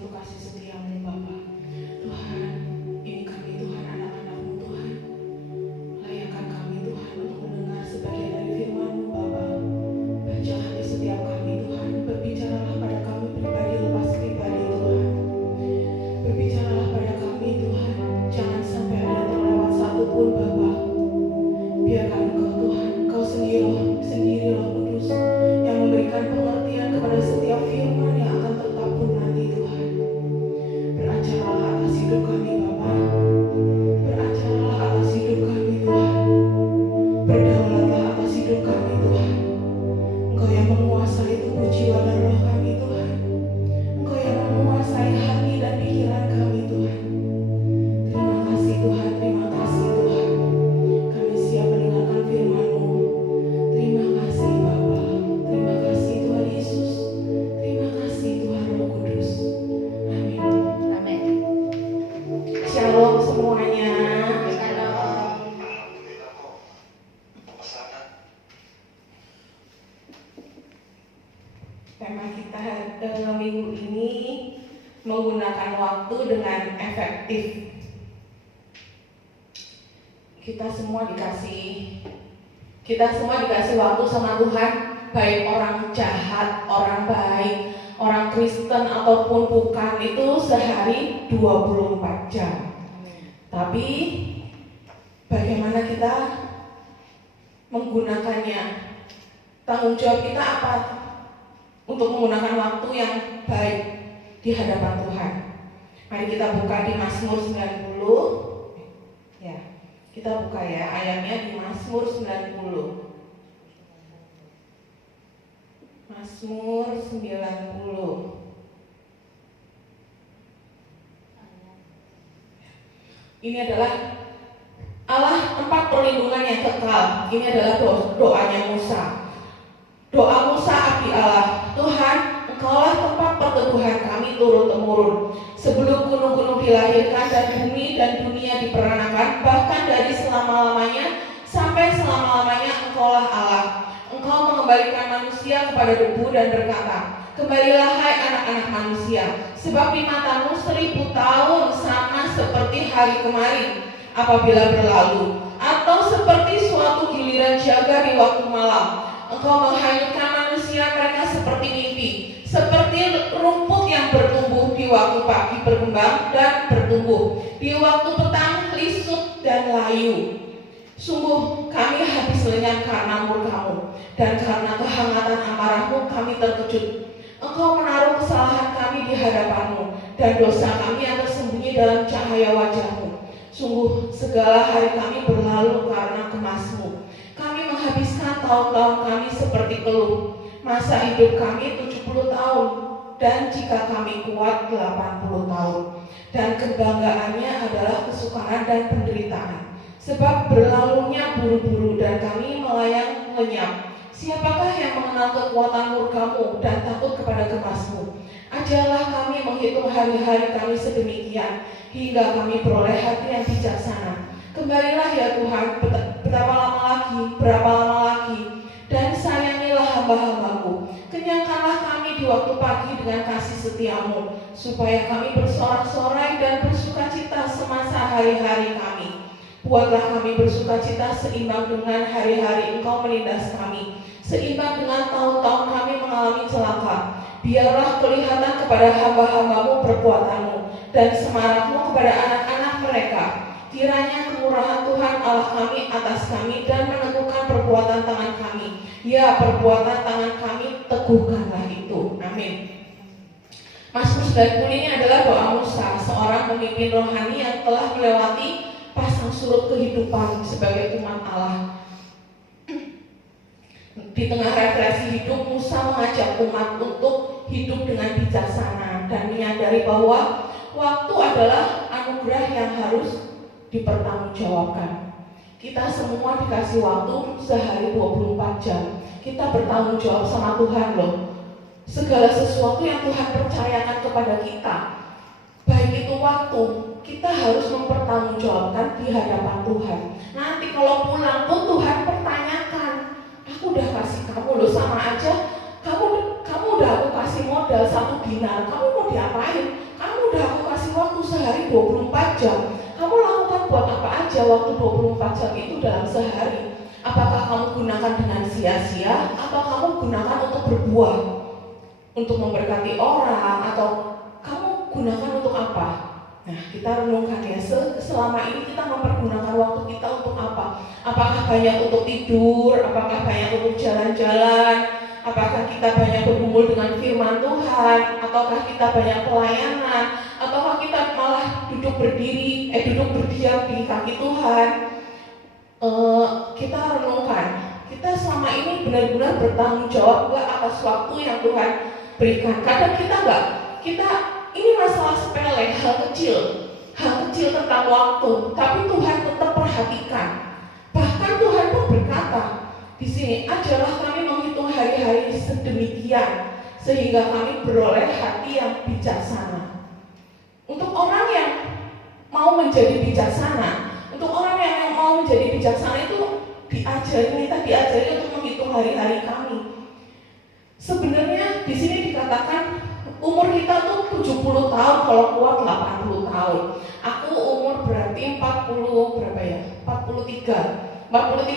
itu kasih setiamu Bapa. Tuhan, ini kami Tuhan, anak-anak-Mu Tuhan. Layakkan kami Tuhan untuk mendengar sebagian dari firman-Mu Bapa. Berjalan di setiap kami Tuhan. Berbicaralah pada kami pribadi lepas pribadi Tuhan. Berbicaralah pada kami Tuhan. Jangan sampai ada terlewat satu pun Bapa. Biarkan Engkau Tuhan, Engkau sendiri Roh Kudus yang memberikan pengertian kepada setiap firman yang akan tertabur nanti Tuhan. Beracaralah atas hidup kami Bapa. Beracaralah atas hidup kami Tuhan. Berdaulatlah atas hidup kami Tuhan. Engkau yang menguasai tubuh jiwa dan roh kami Tuhan. Engkau yang menguasai hati dan pikiran kami Tuhan. Terima kasih Tuhan, terima kasih Tuhan. Kami siap mendengarkan firman-Mu. Terima kasih Bapa. Terima kasih Tuhan Yesus. Terima kasih Tuhan Roh Kudus. Amin. Amin. Shalom semuanya. Tema kita minggu ini menggunakan waktu dengan efektif. Kita semua dikasih waktu sama Tuhan, baik orang jahat, orang baik, orang Kristen ataupun bukan, itu sehari 24 jam. Tapi bagaimana kita menggunakannya? Tanggung jawab kita apa untuk menggunakan waktu yang baik di hadapan Tuhan? Mari kita buka di Mazmur 90. Ya, kita buka ya ayatnya di Mazmur 90. Mazmur 90. Ini adalah Allah tempat perlindungan yang kekal. Ini adalah doanya Musa. Doa Musa abdi Allah. Tuhan, Engkaulah tempat perteduhan kami turun-temurun. Sebelum gunung-gunung dilahirkan dan bumi dan dunia diperanakan, bahkan dari selama-lamanya sampai selama-lamanya Engkaulah Allah. Engkau mengembalikan manusia kepada debu dan berkata, kembalilah hai anak-anak manusia, sebab di matamu 1000 tahun sama seperti hari kemarin apabila berlalu, atau seperti suatu giliran jaga di waktu malam. Engkau menghanyutkan manusia mereka seperti mimpi, seperti rumput yang bertumbuh di waktu pagi berkembang dan bertumbuh, di waktu petang lisut dan layu. Sungguh kami habis lenyap karena murka-Mu, dan karena kehangatan amarah-Mu kami terkejut. Engkau menaruh kesalahan kami di hadapan-Mu, dan dosa kami yang tersembunyi dalam cahaya wajah-Mu. Sungguh segala hari kami berlalu karena kemas-Mu. Kami menghabiskan tahun-tahun kami seperti keluh. Masa hidup kami 70 tahun, dan jika kami kuat 80 tahun. Dan kebanggaannya adalah kesukaran dan penderitaan. Sebab berlalunya buru-buru dan kami melayang lenyap. Siapakah yang mengenal kekuatan murka-Mu dan takut kepada kemas-Mu? Ajarlah kami menghitung hari-hari kami sedemikian, hingga kami beroleh hati yang bijaksana. Kembalilah ya Tuhan, berapa lama lagi, dan sayangilah hamba-hamba-Mu. Kenyangkanlah kami di waktu pagi dengan kasih setia-Mu, supaya kami bersorak-sorai dan bersukacita semasa hari-hari kami. Buatlah kami bersukacita seimbang dengan hari-hari Engkau menindas kami, seimbang dengan tahun-tahun kami mengalami celaka. Biarlah kelihatan kepada hamba-hamba-Mu perbuatan-Mu, dan semarak-Mu kepada anak-anak mereka. Kiranya kemurahan Tuhan Allah kami atas kami, dan meneguhkan perbuatan tangan kami. Ya, perbuatan tangan kami teguhkanlah itu. Amin. Mazmur 90 ini adalah doa Musa, seorang pemimpin rohani yang telah melewati pasang surut kehidupan sebagai umat Allah. Di tengah refleksi hidup, Musa mengajak umat untuk hidup dengan bijaksana dan menyadari bahwa waktu adalah anugerah yang harus dipertanggungjawabkan. Kita semua dikasih waktu sehari 24 jam. Kita bertanggung jawab sama Tuhan loh. Segala sesuatu yang Tuhan percayakan kepada kita, baik itu waktu, kita harus mempertanggungjawabkan di hadapan Tuhan. Nanti kalau pulang pun Tuhan pertanyakan, aku udah kasih kamu loh, sama aja kamu udah aku kasih modal 1 dinar, kamu mau diapain? sehari 24 jam. Kamu lakukan buat apa aja waktu 24 jam itu dalam sehari? Apakah kamu gunakan dengan sia-sia atau kamu gunakan untuk berbuah? Untuk memberkati orang atau kamu gunakan untuk apa? Nah, kita renungkan ya, selama ini kita mempergunakan waktu kita untuk apa? Apakah banyak untuk tidur? Apakah banyak untuk jalan-jalan? Apakah kita banyak bergumul dengan firman Tuhan? Ataukah kita banyak pelayanan? Ataukah kita malah duduk berdiam di kaki Tuhan? Kita renungkan, kita selama ini benar-benar bertanggung jawab gak atas waktu yang Tuhan berikan? Kadang kita ini masalah sepele, hal kecil tentang waktu, tapi Tuhan tetap perhatikan. Bahkan Tuhan pun berkata di sini, ajarlah kami menghitung hari-hari sedemikian sehingga kami beroleh hati yang bijaksana. Untuk orang yang mau menjadi bijaksana, untuk orang yang mau menjadi bijaksana itu kita diajari untuk menghitung hari-hari kami. Sebenarnya di sini dikatakan umur kita tuh 70 tahun, kalau kuat 80 tahun. Aku umur berarti 43.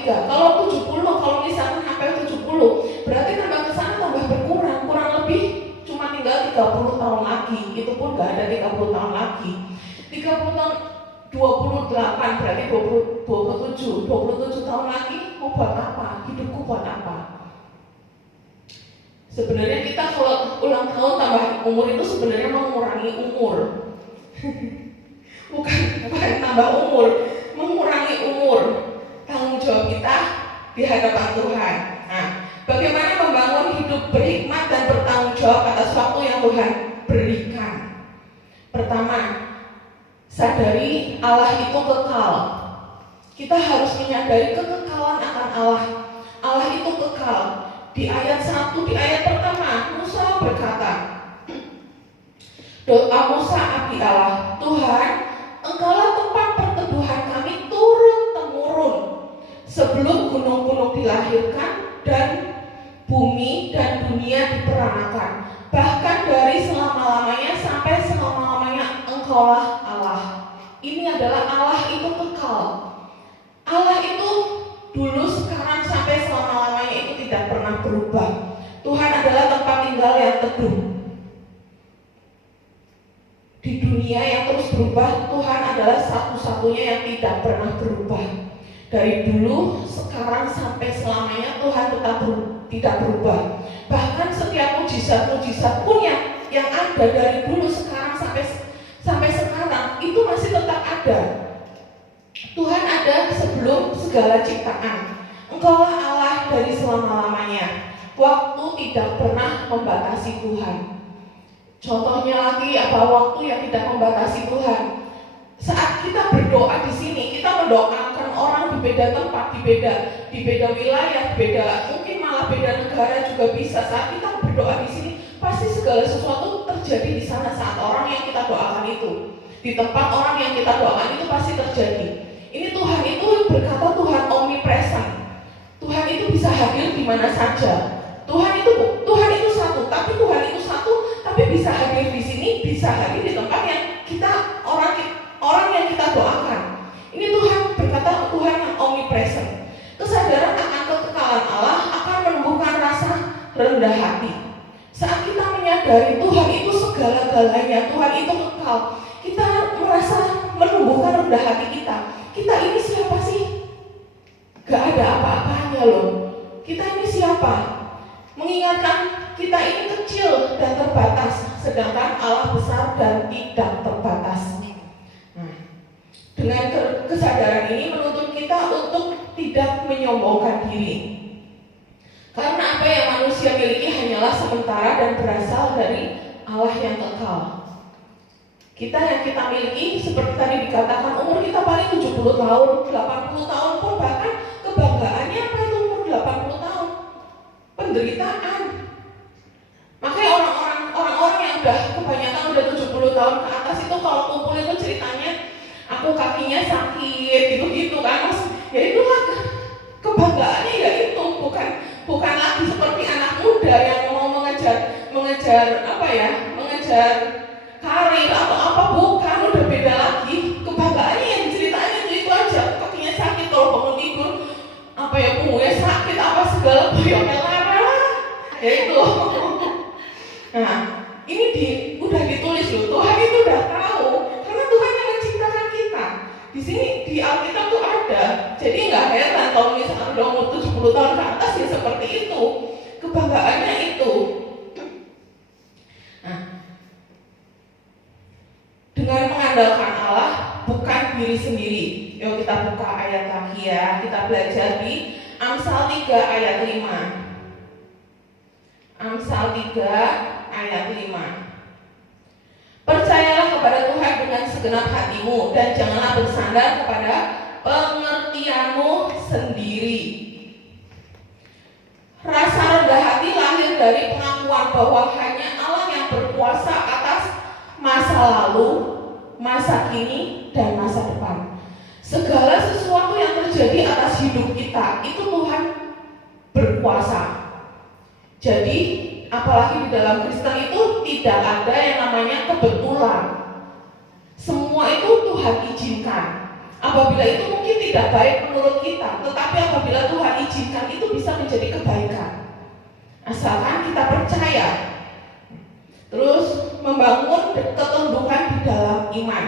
Kalau 70, kalau misalkan sampai 70, berarti tambah ke sana tambah berkurang, kurang lebih cuma tinggal 30 tahun lagi. Itu pun gak ada 30 tahun lagi. 30 tahun 28 berarti 27 tahun lagi mau buat apa? Hidupku buat apa? Sebenarnya kita kalau ulang tahun tambah umur itu sebenarnya mengurangi umur. bukan tambah umur, mengurangi umur. Tanggung jawab kita di hadapan Tuhan. Nah, bagaimana membangun hidup berhikmat dan bertanggung jawab atas waktu yang Tuhan berikan? Pertama, sadari Allah itu kekal. Kita harus menyadari kekekalan akan Allah. Allah itu kekal. Di ayat 1, di ayat pertama, Musa berkata, doa Musa abdi Allah, Tuhan, Engkaulah tempat perteduhan kami turun-temurun sebelum gunung-gunung dilahirkan dan bumi dan dunia diperanakan. Bahkan dari selama-lamanya sampai selama-lamanya Engkaulah Allah. Ini adalah Allah itu kekal. Allah itu dulu, sekarang, sampai selama-lamanya itu tidak pernah berubah. Tuhan adalah tempat tinggal yang teduh. Di dunia yang terus berubah, Tuhan adalah satu-satunya yang tidak pernah berubah. Dari dulu, sekarang, sampai selamanya Tuhan tetap tidak berubah. Bahkan setiap mujizat-mujizat pun yang ada dari dulu, sekarang, sampai sekarang itu masih tetap ada. Tuhan ada sebelum segala ciptaan. Engkaulah Allah dari selama-lamanya. Waktu tidak pernah membatasi Tuhan. Contohnya lagi apa waktu yang tidak membatasi Tuhan? Saat kita berdoa di sini, kita mendoakan orang di beda tempat, di beda wilayah, mungkin malah beda negara juga bisa. Saat kita berdoa di sini, pasti segala sesuatu terjadi di sana saat orang yang kita doakan itu. Di tempat orang yang kita doakan itu pasti terjadi. Ini Tuhan itu berkata Tuhan omnipresent. Tuhan itu bisa hadir di mana saja. Tuhan itu satu, tapi bisa hadir di sini, bisa hadir di tempat yang orang yang kita doakan. Ini Tuhan berkata Tuhan yang omnipresent. Kesadaran akan kekekalan Allah akan menumbuhkan rasa rendah hati. Saat kita menyadari Tuhan itu segala-galanya, Tuhan itu kekal, kita merasa menumbuhkan rendah hati kita. Kita ini siapa sih? Gak ada apa-apanya loh. Kita ini siapa? Mengingatkan kita ini kecil dan terbatas, sedangkan Allah besar dan tidak terbatas. Dengan kesadaran ini menuntut kita untuk tidak menyombongkan diri. Karena apa yang manusia miliki hanyalah sementara dan berasal dari Allah yang kekal. Kita yang kita miliki seperti tadi dikatakan umur kita paling 70 tahun, 80 tahun pun bahkan kebanggaannya apa itu umur 80 tahun? Penderitaan. Makanya orang-orang yang kebanyakan udah 70 tahun ke atas itu kalau kumpul itu ceritanya aku kakinya sakit gitu-gitu kan. Mas, ya itulah kebanggaannya, ya itu bukan lagi seperti anak muda yang mau mengejar karir atau apa, bukan, udah beda Di sini di Alkitab tuh ada. Jadi nggak heran kalau misalnya udah umur 70 tahun ke atas ya seperti itu. Kebanggaannya itu. Nah, dengan mengandalkan Allah bukan diri sendiri. Yuk kita buka ayat lagi ya. Kita belajar di Amsal 3 ayat 5. Amsal 3 ayat 5. Percayalah kepada Tuhan dengan segenap hatimu dan janganlah bersandar kepada pengertianmu sendiri. Rasa rendah hati lahir dari pengakuan bahwa hanya Allah yang berkuasa atas masa lalu, masa kini, dan masa depan. Segala sesuatu yang terjadi atas hidup kita itu Tuhan berkuasa. Jadi apalagi di dalam Kristen itu tidak ada yang namanya kebetulan. Semua itu Tuhan izinkan. Apabila itu mungkin tidak baik menurut kita, tetapi apabila Tuhan izinkan itu bisa menjadi kebaikan. Asalkan kita percaya. Terus membangun ketundukan di dalam iman.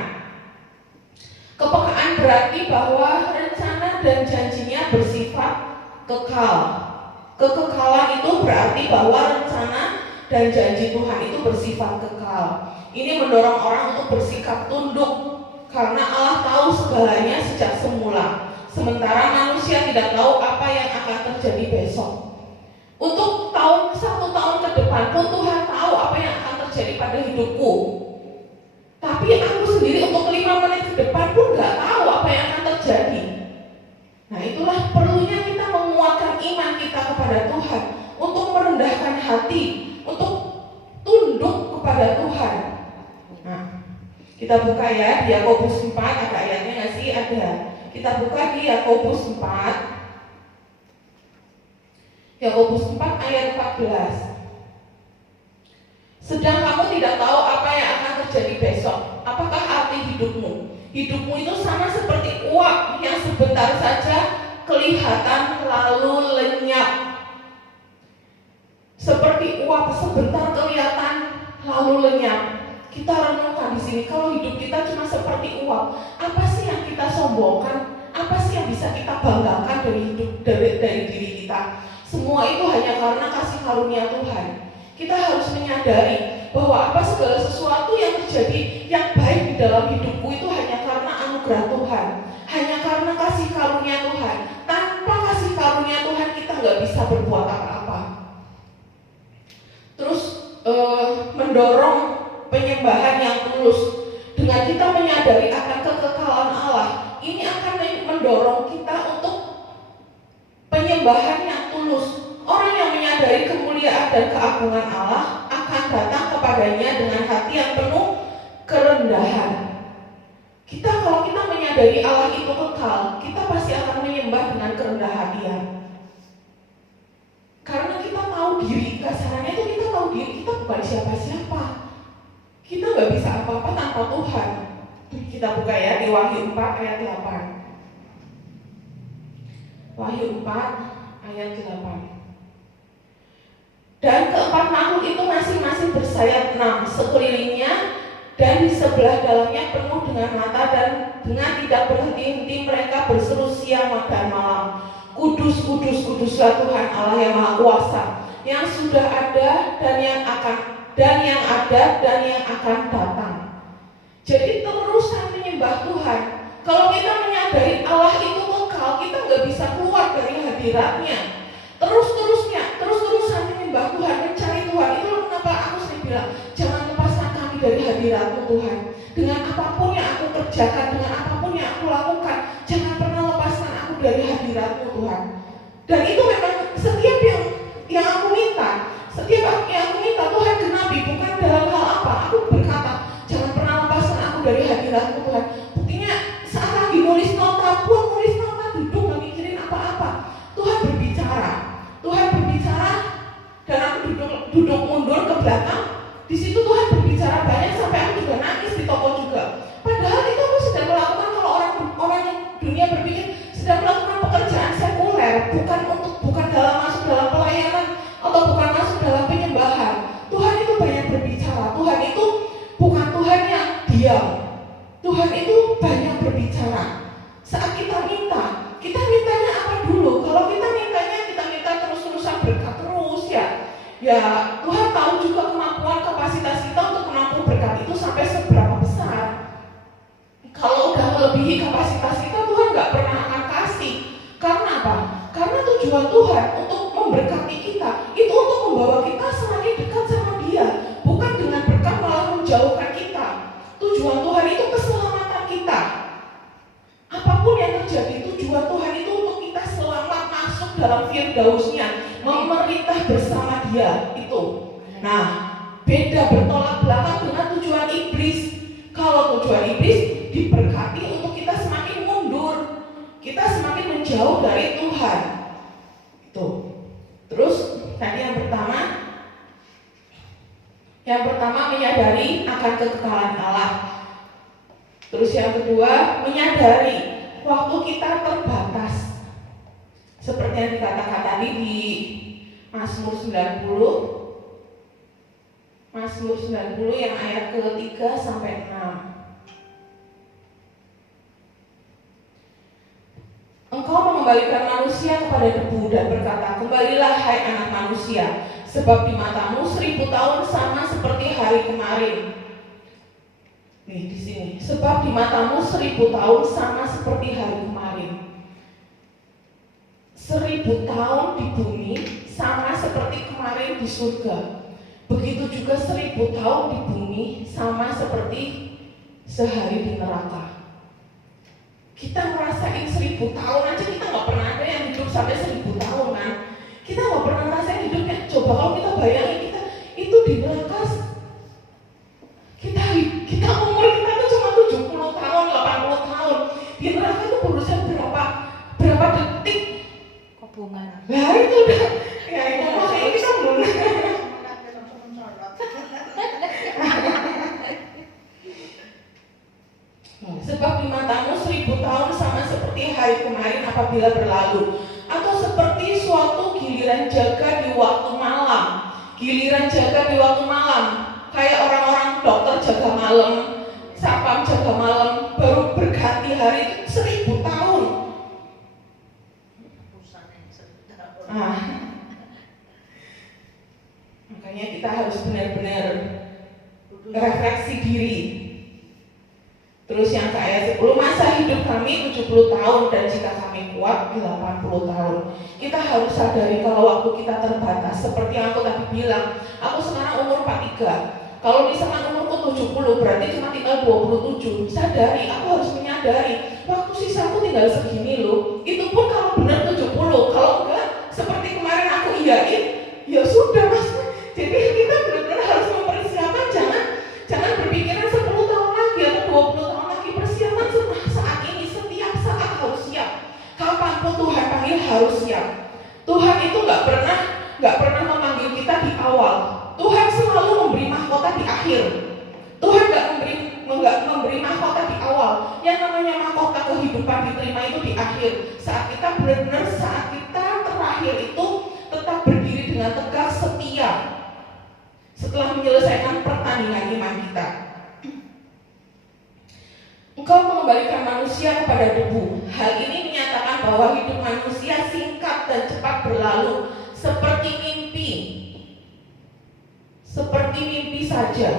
Kepekaan berarti bahwa rencana dan janjinya bersifat kekal. Kekekalan itu berarti bahwa rencana dan janji Tuhan itu bersifat kekal. Ini mendorong orang untuk bersikap tunduk karena Allah tahu segalanya sejak semula. Sementara manusia tidak tahu apa yang akan terjadi besok. Untuk satu tahun ke depan pun Tuhan tahu apa yang akan terjadi pada hidupku. Tapi aku sendiri untuk 5 menit ke depan pun gak tahu apa yang akan terjadi. Nah itulah perlunya kita menguatkan iman kita kepada Tuhan, untuk merendahkan hati, untuk tunduk kepada Tuhan. Nah, kita buka ya di Yakobus 4, ada ayatnya nggak sih? Ada. Kita buka di Yakobus 4. Yakobus 4 ayat 14. Sedang kamu tidak tahu apa yang akan terjadi besok. Apakah arti hidupmu? Hidupmu itu sama seperti uap yang sebentar saja kelihatan lalu lenyap. Seperti uap sebentar kelihatan lalu lenyap. Kita renungkan di sini, kalau hidup kita cuma seperti uap, apa sih yang kita sombongkan? Apa sih yang bisa kita banggakan dari diri kita? Semua itu hanya karena kasih karunia Tuhan. Kita harus menyadari bahwa apa segala sesuatu yang terjadi yang baik di dalam hidupku itu hanya karena anugerah Tuhan, hanya karena kasih karunia Tuhan. Tanpa kasih karunia Tuhan kita nggak bisa berbuat apa-apa. Terus mendorong penyembahan yang tulus. Dengan kita menyadari akan kekekalan Allah, ini akan mendorong kita untuk penyembahan yang tulus. Orang yang menyadari kemuliaan dan keagungan Allah akan datang kepadanya dengan hati yang penuh kerendahan. Kalau kita menyadari Allah itu kekal, kita pasti akan menyembah dengan kerendahan hatian. Karena kita tahu diri, kasarannya itu kita tahu diri kita bukan siapa-siapa. Kita nggak bisa apa-apa tanpa Tuhan. Kita buka ya di Wahyu 4 ayat 8. Wahyu 4 ayat 8. Dan keempat makhluk itu masing-masing bersayap 6 sekelilingnya, dan di sebelah dalamnya penuh dengan mata, dan dengan tidak berhenti-henti mereka berseru siang dan malam, Kudus, kudus, kuduslah Tuhan Allah yang Maha Kuasa, yang sudah ada dan yang akan datang. Jadi terusan menyembah Tuhan. Kalau kita menyadari Allah itu kekal, kita nggak bisa keluar dari hadiratnya. Terus-terusan menyembah Tuhan, mencari Tuhan. Itu kenapa aku sering bilang, jangan lepaskan kami dari hadirat-Mu Tuhan. Dengan apapun yang aku kerjakan, dengan apapun yang aku lakukan, jangan pernah lepaskan aku dari hadirat-Mu Tuhan. Dan itu memang setiap yang aku minta, Tuhan genapi. Bukan dalam hal apa, aku berkata, jangan pernah lepaskan aku dari hadirat-Mu Tuhan. Buktinya saat lagi nulis nota, duduk gak mikirin apa-apa. Tuhan berbicara, dan aku duduk mundur ke belakang. Di situ Tuhan berbicara banyak sampai aku juga nangis di toko juga. Padahal itu aku sedang melakukan, kalau orang dunia berpikir sedang melakukan pekerjaan sekuler, bukan berbicara. Saat kita mintanya apa dulu? Kalau kita minta terus-terusan berkat terus ya Tuhan tahu juga kemampuan kapasitas kita untuk menampung berkat itu sampai seberapa besar. Kalau udah melebihi kapasitas kita, Tuhan gak pernah akan kasih. Karena apa? Karena tujuan Tuhan untuk memberkati kita itu untuk membawa kita semakin dekat sama Dia, bukan dengan berkat malah menjauhkan kita. Tujuan Tuhan itu keselamatan kita. Apapun yang terjadi, tujuan Tuhan itu untuk kita selamat masuk dalam Firdaus-Nya, memerintah bersama Dia itu. Nah, beda bertolak belakang dengan tujuan iblis. Kalau tujuan iblis diberkati untuk kita semakin mundur, kita semakin menjauh dari Tuhan. Itu. Terus tadi yang pertama menyadari akan kekekalan Allah. Terus yang kedua menyadari waktu kita terbatas. Seperti yang dikatakan tadi di Mazmur 90 yang ayat ke-3 sampai 6. Engkau mengembalikan manusia kepada debu dan berkata, kembalilah hai anak manusia, sebab di matamu 1000 tahun sama seperti hari kemarin. Nih di sini, sebab di matamu 1000 tahun sama seperti hari kemarin. 1000 tahun di bumi sama seperti kemarin di surga. Begitu juga 1000 tahun di bumi sama seperti sehari di neraka. Kita ngerasain 1000 tahun aja, kita gak pernah ada yang hidup sampai 1000 tahun kan. Kita gak pernah ngerasain hidupnya. Coba kalau kita bayangin kita itu di neraka, kita umur kita itu cuma 70 tahun, 80 tahun. Di neraka itu berusia berapa detik? Hubungan. Nah itu udah, ya itu makanya kita belum. Sebab di matamu 1000 tahun sama seperti hari kemarin apabila berlalu, atau seperti suatu giliran jaga di waktu malam. Giliran jaga di waktu malam, kayak orang-orang dokter jaga malam, satpam jaga malam, baru berganti hari itu 1000 tahun. Nah, makanya kita harus benar-benar refleksi diri. Terus yang ke ayat 10, masa hidup kami 70 tahun dan jika kami kuat 80 tahun. Kita harus sadari kalau waktu kita terbatas. Seperti yang aku tadi bilang, aku sekarang umur 43. Kalau misalkan umurku 70 berarti cuma tinggal 27. Sadari, aku harus menyadari waktu sisaku tinggal segini loh. Itu pun kalau benar 70. Kalau enggak, seperti kemarin aku iyain, ya sudah mas. Jadi kita benar-benar harus mempersiapkan, jangan berpikiran 10 tahun lagi atau 20 tahun lagi. Persiapan saat ini, setiap saat harus siap. Kapanpun Tuhan panggil harus siap. Tuhan itu nggak pernah memanggil kita di awal. Tuhan selalu memberi mahkota di akhir. Tuhan nggak memberi mahkota di awal. Yang namanya mahkota kehidupan diterima itu di akhir. Saat kita terakhir itu tetap berdiri dengan tegak setia. Setelah menyelesaikan pertandingan iman kita. Engkau mengembalikan manusia kepada debu. Hal ini menyatakan bahwa hidup manusia singkat dan cepat berlalu, seperti mimpi saja.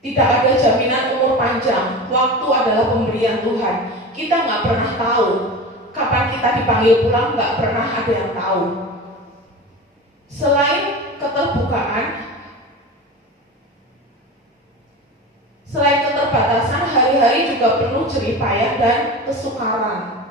Tidak ada jaminan umur panjang. Waktu adalah pemberian Tuhan. Kita nggak pernah tahu kapan kita dipanggil pulang, nggak pernah ada yang tahu. Selain keterbatasan, hari-hari juga penuh jerih payah dan kesukaran.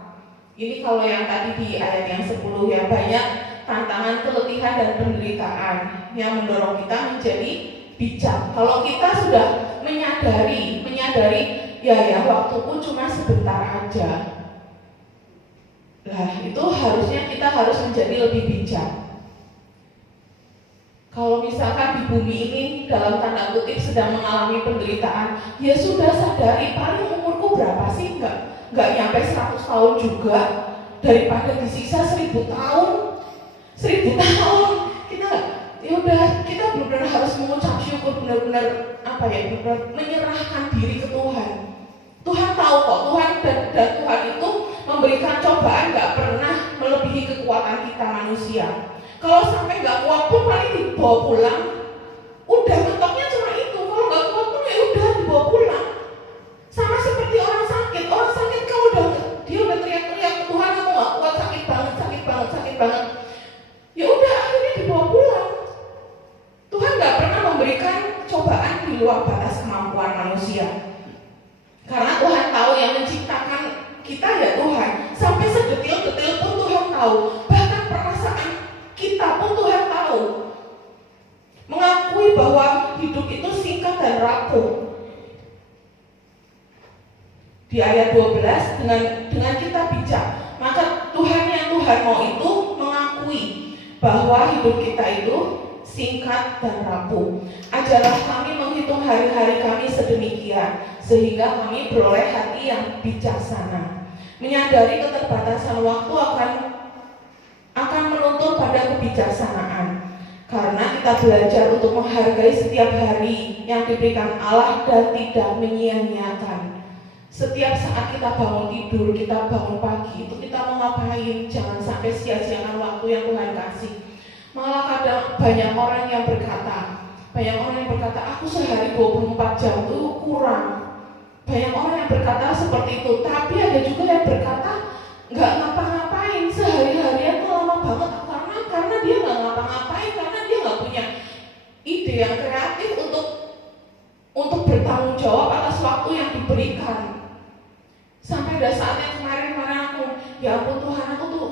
Ini kalau yang tadi di ayat yang 10 ya, banyak tantangan, keletihan dan penderitaan yang mendorong kita menjadi bijak. Kalau kita sudah menyadari ya waktuku cuma sebentar aja. Lah itu harusnya kita harus menjadi lebih bijak. Kalau misalkan di bumi ini dalam tanda kutip sedang mengalami penderitaan, ya sudah sadari paling umurku berapa sih? Nggak nyampe 100 tahun juga, daripada disiksa 1000 tahun. 1000 tahun kita benar-benar harus mengucap syukur, benar-benar menyerahkan diri ke Tuhan. Tuhan tahu kok, Tuhan dan Tuhan itu memberikan cobaan gak pernah melebihi kekuatan kita manusia. Kalau sampai gak kuat pun paling dibawa pulang. Udah mentoknya cuma itu. Kalau gak kuat pun ya udah dibawa pulang. Sama seperti orang sakit kalau dia udah teriak-teriak, Tuhan aku gak kuat, sakit banget. Ya udah akhirnya dibawa pulang. Tuhan gak pernah memberikan cobaan di luar batas kemampuan manusia. Karena Tuhan tahu yang menciptakan kita ya Tuhan. Sampai sedetil-detil pun Tuhan tahu. Bahkan perasaan kita pun Tuhan tahu. Mengakui bahwa hidup itu singkat dan rapuh. Di ayat 12, dengan kita bijak, maka Tuhan yang Tuhan mau itu mengakui bahwa hidup kita itu singkat dan rapuh. Ajarlah kami menghitung hari-hari kami sedemikian, sehingga kami beroleh hati yang bijaksana. Menyadari keterbatasan waktu akan menuntut pada kebijaksanaan. Karena kita belajar untuk menghargai setiap hari yang diberikan Allah dan tidak menyia-nyiakan. Setiap saat kita bangun tidur, kita bangun pagi, itu kita mau ngapain? Jangan sampai sia-siakan waktu yang Tuhan kasih. Malah kadang banyak orang yang berkata, aku sehari 24 jam itu kurang. Banyak orang yang berkata seperti itu. Tapi ada juga yang berkata nggak ngapa-ngapain, sehari-harian lama banget. Karena dia nggak ngapa-ngapain, karena dia nggak punya ide yang kreatif untuk bertanggung jawab atas waktu yang diberikan. Sampai ada saatnya kemarin aku, ya ampun Tuhan, aku tuh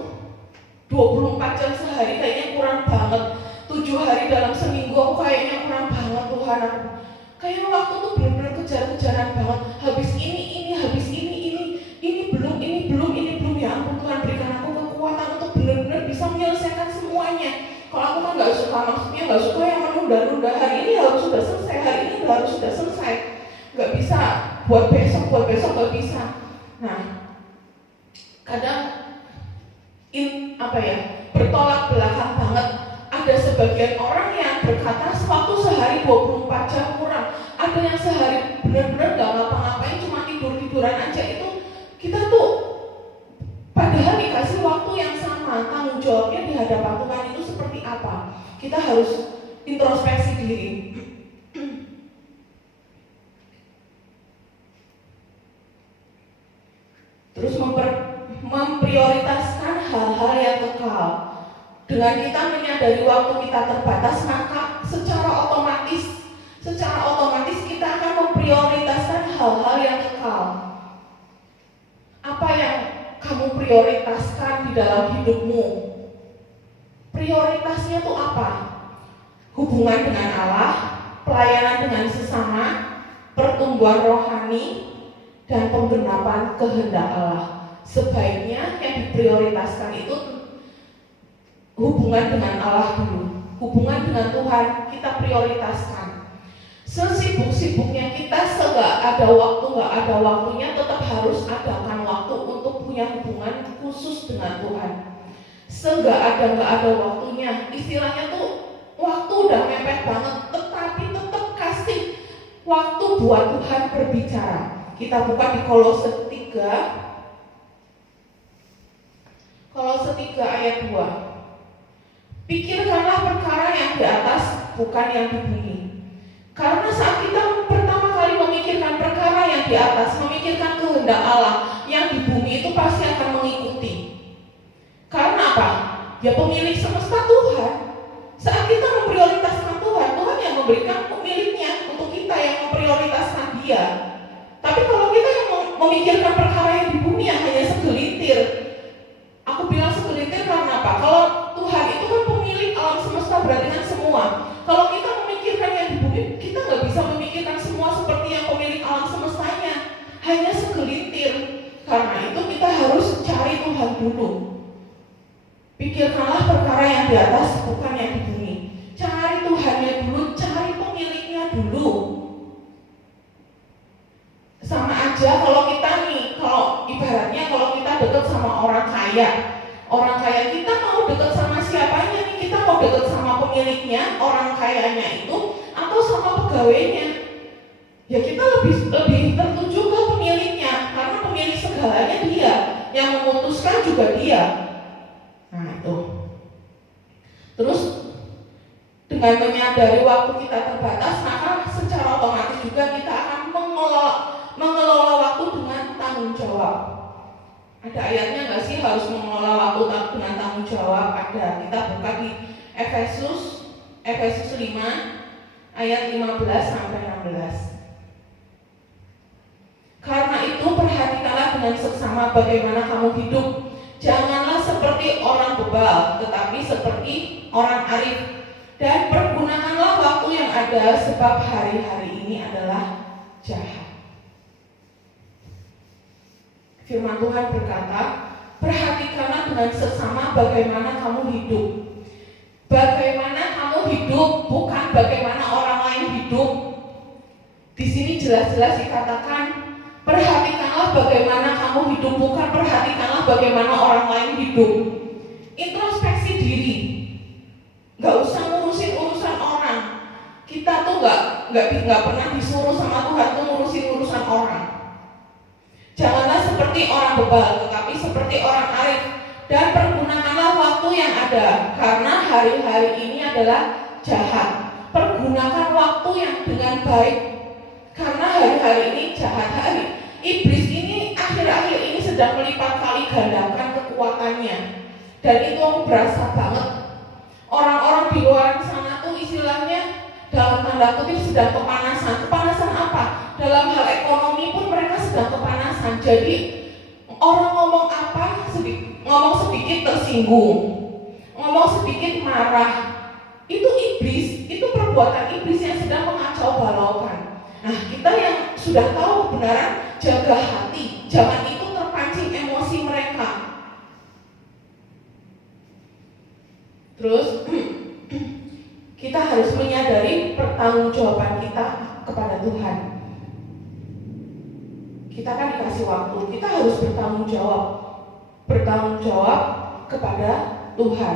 24 jam sehari kayaknya kurang banget. 7 hari dalam seminggu aku kayaknya kurang banget Tuhan. Kayaknya waktu tuh benar-benar kejar-kejaran banget. Habis ini belum. Ya ampun Tuhan, berikan aku kekuatan untuk benar-benar bisa menyelesaikan semuanya. Kalau aku kan nggak suka yang menunda-nunda. Hari ini harus sudah selesai, nggak bisa buat besok nggak bisa. Nah, kadang bertolak belakang banget. Ada sebagian orang yang berkata waktu sehari 24 jam kurang. Ada yang sehari benar-benar gak ngapa-ngapain, cuma tidur-tiduran aja. Itu kita tuh padahal dikasih waktu yang sama. Tanggung jawabnya di hadapan Tuhan itu seperti apa? Kita harus introspeksi diri. Terus memprioritaskan hal-hal yang kekal. Dengan kita menyadari waktu kita terbatas, maka secara otomatis kita akan memprioritaskan hal-hal yang kekal. Apa yang kamu prioritaskan di dalam hidupmu? Prioritasnya itu apa? Hubungan dengan Allah, pelayanan dengan sesama, pertumbuhan rohani, dan penggenapan kehendak Allah. Sebaiknya yang diprioritaskan itu hubungan dengan Allah dulu. Hubungan dengan Tuhan kita prioritaskan. Sesibuk-sibuknya kita, nggak ada waktunya, tetap harus adakan waktu untuk punya hubungan khusus dengan Tuhan. Nggak ada waktunya. Istilahnya tuh waktu udah mepet banget, tetapi tetap kasih waktu buat Tuhan berbicara. Kita buka di Kolose 3 ayat 2. Pikirkanlah perkara yang di atas, bukan yang di bumi. Karena saat kita pertama kali memikirkan perkara yang di atas, memikirkan kehendak Allah, yang di bumi itu pasti akan mengikuti. Karena apa? Ya pemilik semesta Tuhan. Saat kita memprioritaskan Tuhan, Tuhan yang memberikan pemiliknya untuk kita yang memprioritaskan Dia. Tapi kalau kita yang memikirkan perkara yang di bumi yang hanya segelintir, aku bilang segelintir karena apa? Kalau Tuhan itu kan pemilik alam semesta, berarti kan semua. Kalau kita memikirkan yang di bumi, kita nggak bisa memikirkan semua seperti yang pemilik alam semestanya. Hanya segelintir. Karena itu kita harus cari Tuhan dulu. Pikirkanlah perkara yang di atas, bukan yang di bumi. Cari Tuhannya dulu, cari pemiliknya dulu. Sama aja kalau kita ibaratnya kalau kita dekat sama orang kaya kita mau dekat sama siapanya nih? Kita mau dekat sama pemiliknya, orang kayanya itu, atau sama pegawainya? Ya kita lebih tertuju ke pemiliknya. segalanya dia, yang memutuskan juga dia. Nah itu. Terus dengan menyadari waktu kita terbatas, maka secara otomatis juga kita akan mengelola waktu dengan tanggung jawab. Ada ayatnya nggak sih harus mengelola waktu dengan tanggung jawab? Ada. Kita buka di Efesus 5 ayat 15 sampai 16. Karena itu perhatikanlah dengan seksama bagaimana kamu hidup. Janganlah seperti orang bebal, tetapi seperti orang arif. Dan pergunakanlah waktu yang ada, sebab hari-hari ini adalah jahat. Firman Tuhan berkata, perhatikanlah dengan seksama bagaimana kamu hidup. Bagaimana kamu hidup, bukan bagaimana orang lain hidup. Di sini jelas-jelas dikatakan, perhatikanlah bagaimana kamu hidup, bukan perhatikanlah bagaimana orang lain hidup. Introspeksi diri. Gak usah ngurusin urusan orang. Kita tuh gak pernah disuruh sama Tuhan tuh ngurusin urusan orang. Janganlah seperti orang bebal, tetapi seperti orang arif. Dan pergunakanlah waktu yang ada, karena hari-hari ini adalah jahat. Pergunakan waktu yang dengan baik, karena hari-hari ini jahat hari. Iblis ini akhir-akhir ini sedang melipat kali gandakan kekuatannya. Dan itu aku berasa banget. Orang-orang di luar sana tuh istilahnya dalam tanda kutip sedang kepanasan. Kepanasan apa? Dalam hal ekonomi pun mereka sedang kepanasan. Jadi orang ngomong apa, ngomong sedikit tersinggung, ngomong sedikit marah. Itu iblis, itu perbuatan iblis yang sedang mengacau balaukan. Nah, kita yang sudah tahu kebenaran, jaga hati, jangan ikut terpancing emosi mereka. Terus kita harus menyadari pertanggungjawaban kita kepada Tuhan. Kita kan dikasih waktu, kita harus bertanggung jawab kepada Tuhan.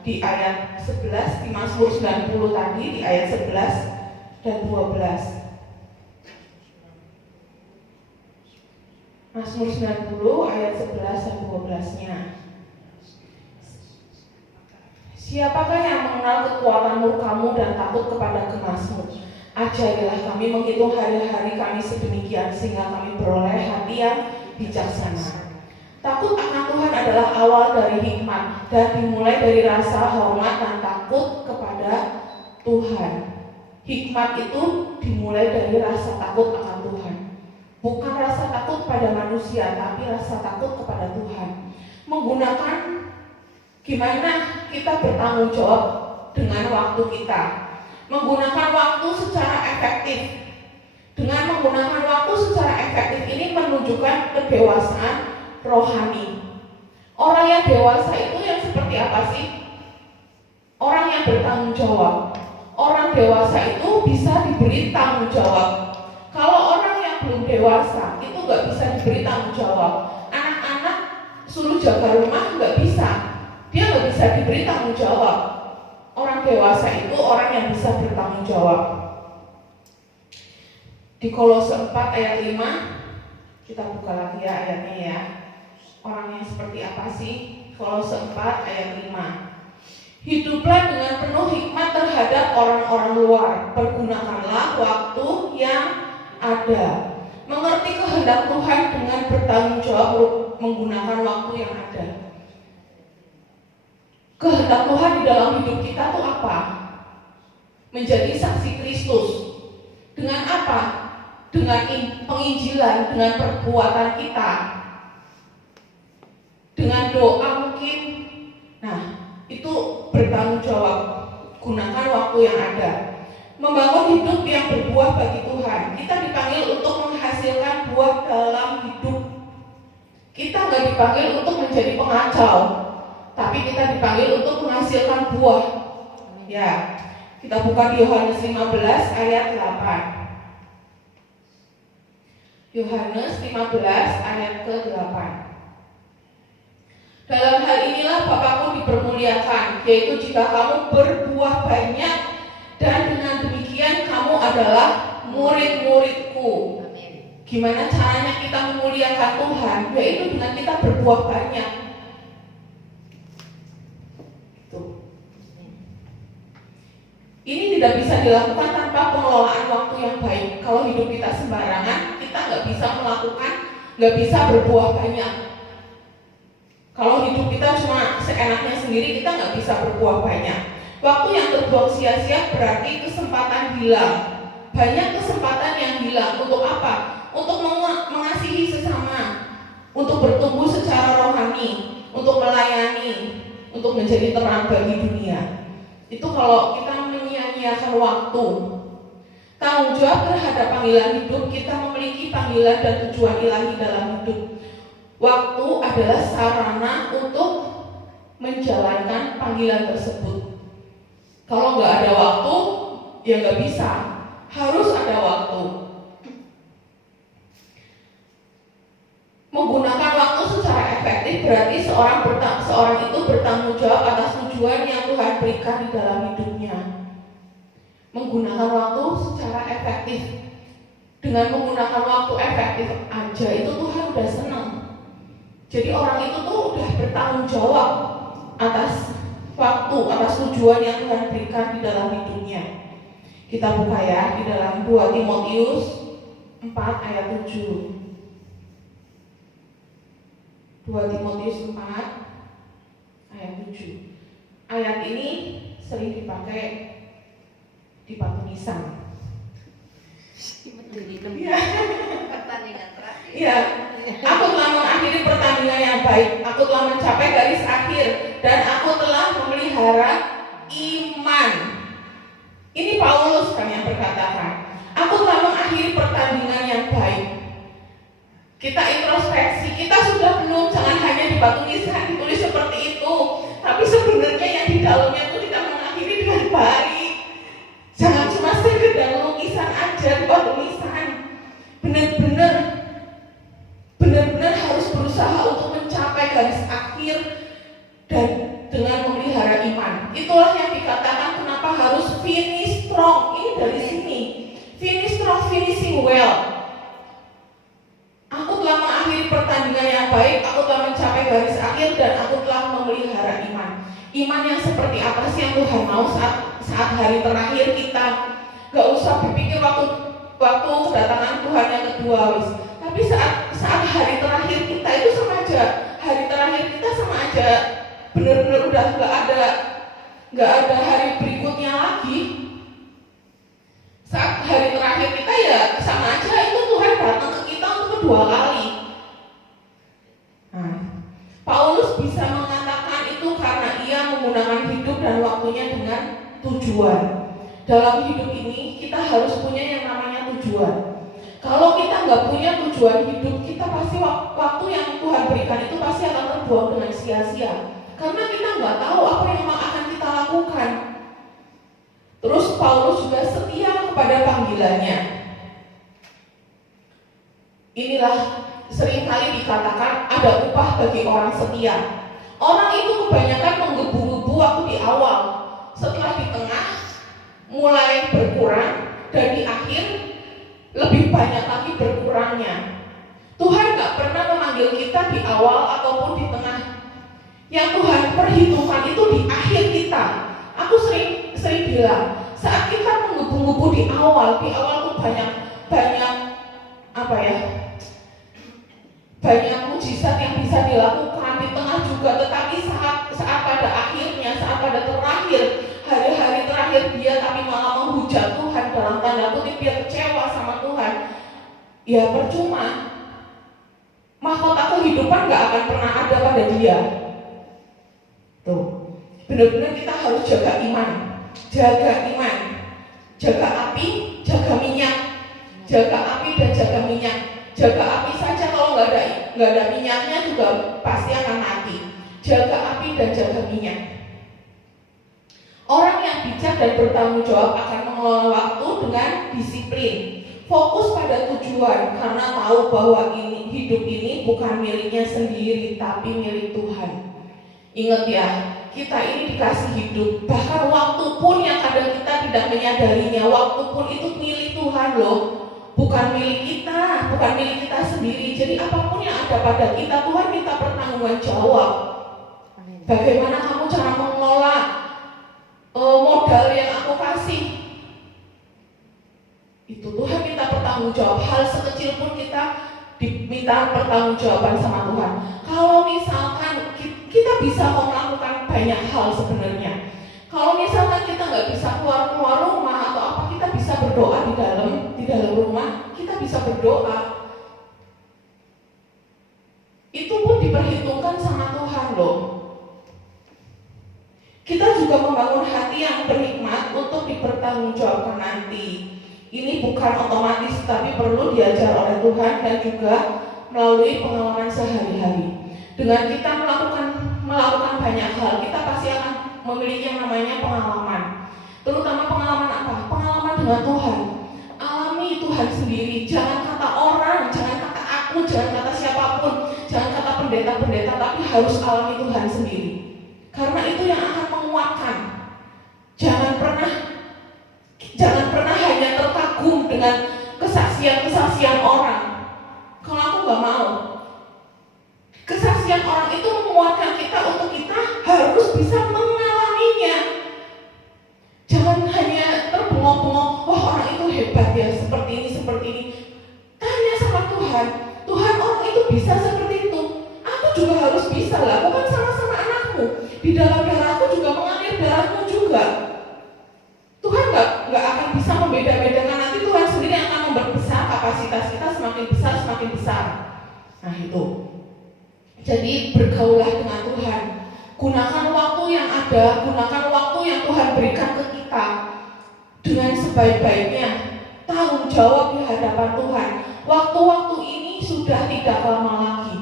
Di ayat 11 di Mazmur 90 tadi, di ayat 11 dan 12. Mazmur 90 ayat 11 dan 12-nya. Siapakah yang mengenal kekuatan murka-Mu dan takut kepada gemas-Mu? Ajarilah kami menghitung hari-hari kami sedemikian, sehingga kami beroleh hati yang bijaksana. Takut akan Tuhan adalah awal dari hikmat, dan dimulai dari rasa hormat dan takut kepada Tuhan. Hikmat itu dimulai dari rasa takut akan Tuhan. Bukan rasa takut pada manusia, tapi rasa takut kepada Tuhan. Menggunakan gimana kita bertanggung jawab dengan waktu kita. Menggunakan waktu secara efektif. Dengan menggunakan waktu secara efektif ini menunjukkan kedewasaan rohani. Orang yang dewasa itu yang seperti apa sih? Orang yang bertanggung jawab. Orang dewasa itu bisa diberi tanggung jawab. Kalau orang yang belum dewasa itu gak bisa diberi tanggung jawab. Anak-anak suruh jaga rumah gak bisa. Dia gak bisa diberi tanggung jawab. Orang dewasa itu orang yang bisa bertanggung jawab. Di Kolose 4 ayat 5, kita buka lagi ya ayatnya ya. Orangnya seperti apa sih? Kolose 4 ayat 5. Hiduplah dengan penuh hikmat terhadap orang-orang luar. Pergunakanlah waktu yang ada. Mengerti kehendak Tuhan dengan bertanggung jawab menggunakan waktu yang ada. Kehendak Tuhan di dalam hidup kita itu apa? Menjadi saksi Kristus. Dengan apa? Dengan penginjilan, dengan perbuatan kita, dengan doa mungkin. Nah, itu bertanggung jawab. Gunakan waktu yang ada. Membangun hidup yang berbuah bagi Tuhan. Kita dipanggil untuk menghasilkan buah dalam hidup. Kita nggak dipanggil untuk menjadi pengacau, tapi kita dipanggil untuk menghasilkan buah. Ya, kita buka di Yohanes 15 ayat 8. Yohanes 15 ayat ke-8. Dalam hal inilah Bapakku dipermuliakan, yaitu jika kamu berbuah banyak, dan dengan demikian kamu adalah murid-muridku. Gimana caranya kita memuliakan Tuhan? Yaitu dengan kita berbuah banyak. Ini tidak bisa dilakukan tanpa pengelolaan waktu yang baik. Kalau hidup kita sembarangan, kita nggak bisa berbuah banyak. Kalau hidup kita cuma seenaknya sendiri, kita nggak bisa berbuah banyak. Waktu yang terbuang sia-sia berarti kesempatan hilang. Banyak kesempatan yang hilang. Untuk apa? Untuk mengasihi sesama, untuk bertumbuh secara rohani, untuk melayani, untuk menjadi terang bagi dunia. Itu kalau kita menyia-nyiakan waktu. Tanggung jawab terhadap panggilan hidup, kita memiliki panggilan dan tujuan ilahi dalam hidup. Waktu adalah sarana untuk menjalankan panggilan tersebut. Kalau nggak ada waktu, ya nggak bisa. Harus ada waktu. Menggunakan waktu secara efektif berarti seorang itu bertanggung jawab atas tujuan yang Tuhan berikan di dalam hidupnya. Menggunakan waktu secara efektif. Dengan menggunakan waktu efektif aja itu Tuhan udah senang. Jadi orang itu tuh udah bertanggung jawab atas waktu, atas tujuan yang Tuhan berikan di dalam hidupnya. Kita buka ya di dalam 2 Timotius 4 ayat 7. 2 Timotius 4 ayat 7. Ayat ini sering dipakai di batu nisan. Pertandingan terakhir. Iya. Aku telah mengakhiri pertandingan yang baik. Aku telah mencapai garis akhir dan aku telah memelihara iman. Ini Paulus kan yang berkatakan. Aku telah mengakhiri pertandingan yang baik. Kita introspeksi, kita sudah belum, jangan hanya di batu nisan ditulis seperti itu, tapi sebenarnya yang di dalamnya itu tidak mengakhiri dengan baik. Jangan cuma sekedar lukisan aja di batu nisan. Benar-benar harus berusaha untuk mencapai garis akhir dan dengan memelihara iman. Itulah yang dikatakan kenapa harus finish strong. Ini dari sini. Finish strong, finishing well. Aku telah mengakhiri pertandingan yang baik, aku telah mencapai garis akhir dan aku telah memelihara iman. Iman yang seperti apa sih yang Tuhan mau saat hari terakhir kita? Gak usah berpikir waktu kedatangan Tuhan yang kedua, tapi saat hari terakhir kita itu sama aja. Hari terakhir kita sama aja. Benar-benar udah gak ada hari berikutnya lagi. Saat hari terakhir kita ya sama aja, itu Tuhan datang ke kita untuk kedua kali. Nah, Paulus bisa mengatakan itu karena ia menggunakan hidup dan waktunya dengan tujuan. Dalam hidup ini kita harus punya yang namanya tujuan. Kalau kita nggak punya tujuan hidup, kita pasti waktu yang Tuhan berikan itu pasti akan terbuang dengan sia-sia. Karena kita nggak tahu apa yang akan kita lakukan. Terus Paulus juga setia kepada panggilannya. Inilah seringkali dikatakan ada upah bagi orang setia. Orang itu kebanyakan menggebu-gebu waktu di awal. Setelah di tengah mulai berkurang dan di akhir lebih banyak lagi berkurangnya. Tuhan gak pernah memanggil kita di awal ataupun di tengah. Yang Tuhan perhitungkan itu di akhir kita. Aku sering bilang, saat kita menggebu-gebu di awal tuh banyak mujizat yang bisa dilakukan di tengah juga, tetapi saat pada akhirnya, saat pada terakhir, hari-hari terakhir dia tapi malah menghujat Tuhan, dalam tanda kutip dia kecewa sama Tuhan. Ya percuma, mahkota kehidupan gak akan pernah ada pada dia. Tuh, benar-benar kita harus jaga iman, jaga api, jaga minyak, jaga api dan jaga minyak. Jaga api saja, kalau nggak ada minyaknya juga pasti akan mati. Jaga api dan jaga minyak. Orang yang bijak dan bertanggung jawab akan mengelola waktu dengan disiplin. Fokus pada tujuan karena tahu bahwa hidup ini bukan miliknya sendiri tapi milik Tuhan. Ingat ya, kita ini dikasih hidup. Bahkan waktu pun yang kadang kita tidak menyadarinya, waktu pun itu milik Tuhan loh. bukan milik kita sendiri. Jadi apapun yang ada pada kita, Tuhan minta pertanggungan jawab. Bagaimana kamu cara mengelola modal yang aku kasih? Itu Tuhan minta pertanggung jawab. Hal sekecil pun kita diminta pertanggungjawaban sama Tuhan. Kalau misalkan kita bisa melakukan banyak hal sebenarnya. Kalau misalkan kita nggak bisa keluar rumah atau apa, kita bisa berdoa di dalam rumah. Kita bisa berdoa. Itu pun diperhitungkan sama Tuhan loh. Kita juga membangun hati yang berhikmat untuk dipertanggungjawabkan nanti. Ini bukan otomatis, tapi perlu diajar oleh Tuhan dan juga melalui pengalaman sehari-hari. Dengan kita melakukan banyak hal, kita pasti akan memiliki yang namanya pengalaman. Terutama pengalaman apa? Pengalaman dengan Tuhan. Alami Tuhan sendiri. Jangan kata orang, jangan kata aku, jangan kata siapapun, jangan kata pendeta-pendeta, tapi harus alami Tuhan sendiri. Karena itu yang akan menguatkan. Jangan pernah hanya terkagum dengan kesaksian orang. Kalau aku gak mau. Kesaksian orang itu menguatkan kita untuk kita harus bisa mengalaminya. Jangan hanya terbengong-bengong, wah orang itu hebat ya, seperti ini. Tanya sama Tuhan, Tuhan orang itu bisa seperti itu. Aku juga harus bisa lah, aku kan sama-sama anakmu. Di dalam darahku juga mengalir darahmu juga. Tuhan nggak akan bisa membeda-bedakan. Nanti Tuhan sendiri akan memperbesar kapasitas kita, semakin besar. Nah itu. Jadi bergaulah dengan Tuhan. Gunakan waktu yang ada, gunakan waktu yang Tuhan berikan ke kita dengan sebaik-baiknya. Tanggung jawab di hadapan Tuhan. Waktu-waktu ini sudah tidak lama lagi.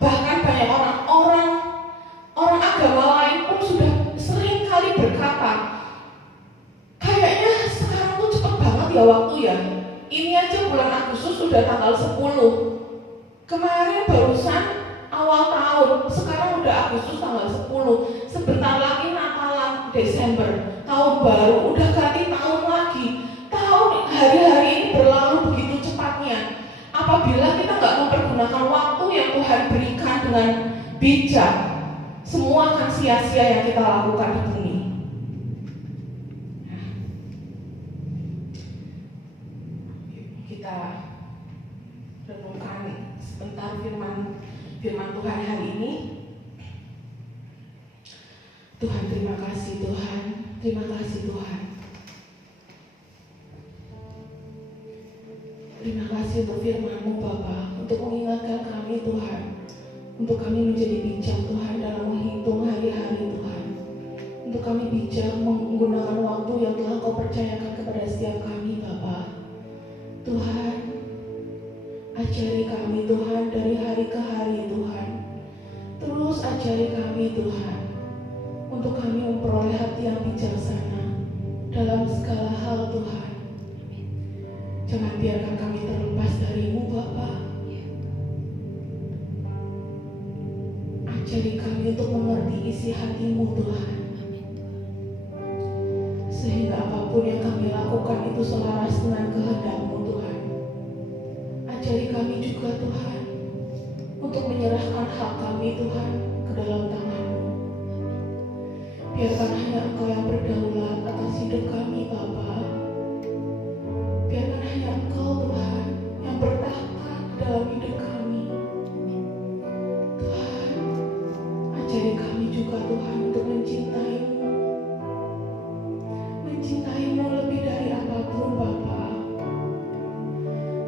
Bahkan banyak orang agama lain pun sudah sering kali berkata, kayaknya sekarang tuh cepet banget ya waktu ya. Ini aja bulan Agustus sudah tanggal 10. Kemarin barusan awal tahun, sekarang udah Agustus tanggal 10. Sebentar lagi Natalan Desember, tahun baru, udah ganti tahun lagi. Hari-hari ini berlalu begitu cepatnya. Apabila kita nggak mempergunakan waktu yang Tuhan berikan dengan bijak, semua akan sia-sia yang kita lakukan di bumi. Kita renungkan sebentar firman Tuhan hari ini. Tuhan, terima kasih Tuhan. Terima kasih Tuhan. Terima kasih untuk firman-Mu Bapa, untuk mengingatkan kami Tuhan, untuk kami menjadi bijak Tuhan dalam menghitung hari-hari Tuhan, untuk kami bijak menggunakan waktu yang telah Kau percayakan kepada setiap kami Bapa. Tuhan, ajari kami Tuhan dari hari ke hari Tuhan. Terus ajari kami Tuhan, untuk kami memperoleh hati yang bijaksana dalam segala hal Tuhan. Jangan biarkan kami terlepas dari-Mu Bapa. Ajari kami untuk mengerti isi hati-Mu Tuhan, sehingga apapun yang kami lakukan itu selaras dengan kehendak-Mu Tuhan. Ajari kami juga Tuhan untuk menyerahkan hak kami Tuhan ke dalam tangan-Mu. Biarkan hanya Engkau yang berdaulat atas hidup kami Bapa. Biarkan hanya Engkau Tuhan yang bertahta dalam hidup kami. Tuhan, ajari kami juga Tuhan untuk mencintai-Mu. Mencintai-Mu lebih dari apapun Bapa.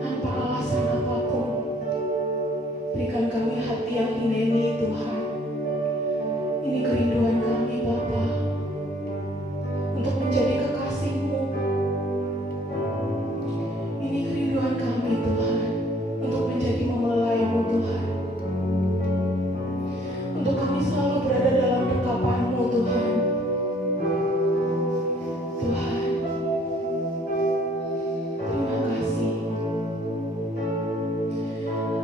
Tanpa alasan apapun. Berikan kami hati yang hineni Tuhan. Ini kerinduan kami Bapa, untuk menjadi kekasih-Mu. Ini kerinduan kami Tuhan, untuk menjadi memelai-Mu Tuhan. Untuk kami selalu berada dalam dekapan-Mu Tuhan. Tuhan, terima kasih.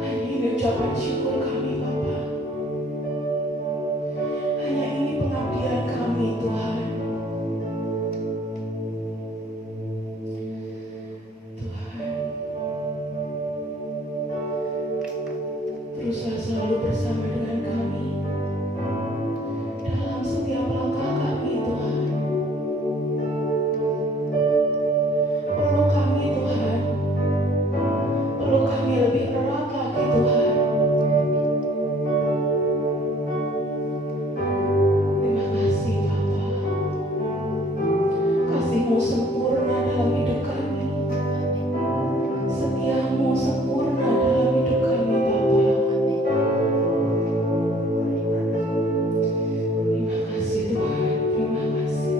Hanya ini ucapan syukur kami selalu bersama dengan kami dalam setiap langkah kami Tuhan. Peluk kami Tuhan, peluk kami lebih erat lagi Tuhan. Terima kasih Bapa, kasih-Mu sempurna dalam hidup kami, setia-Mu sempurna dalam hidup kami Bapa. Terima kasih Tuhan, terima kasih.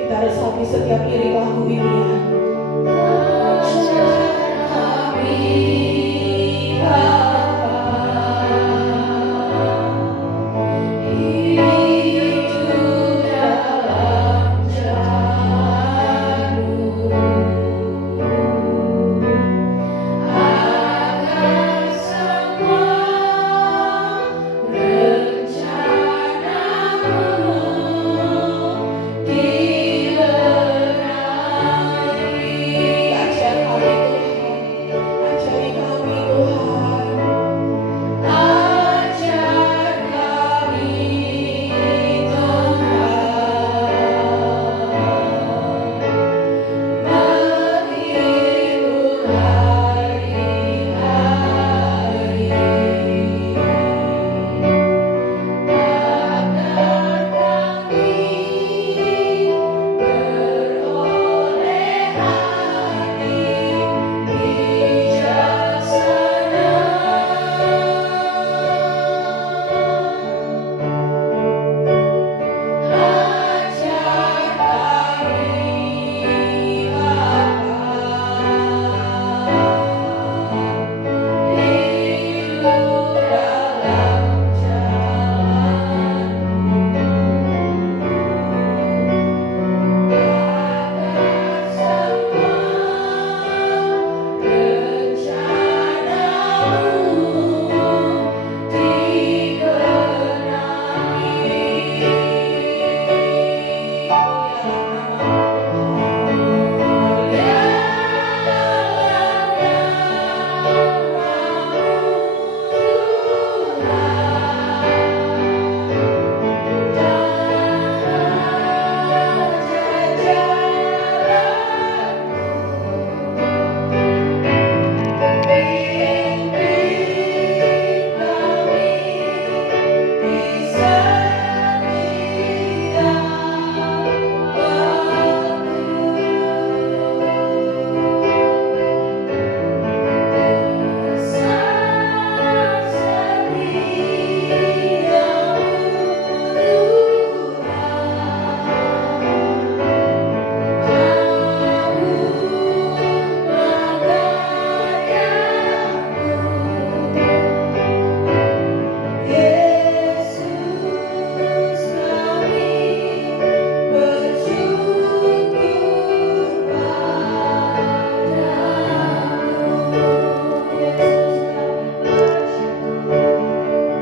Kita resapi setiap lirik lagu ini ya.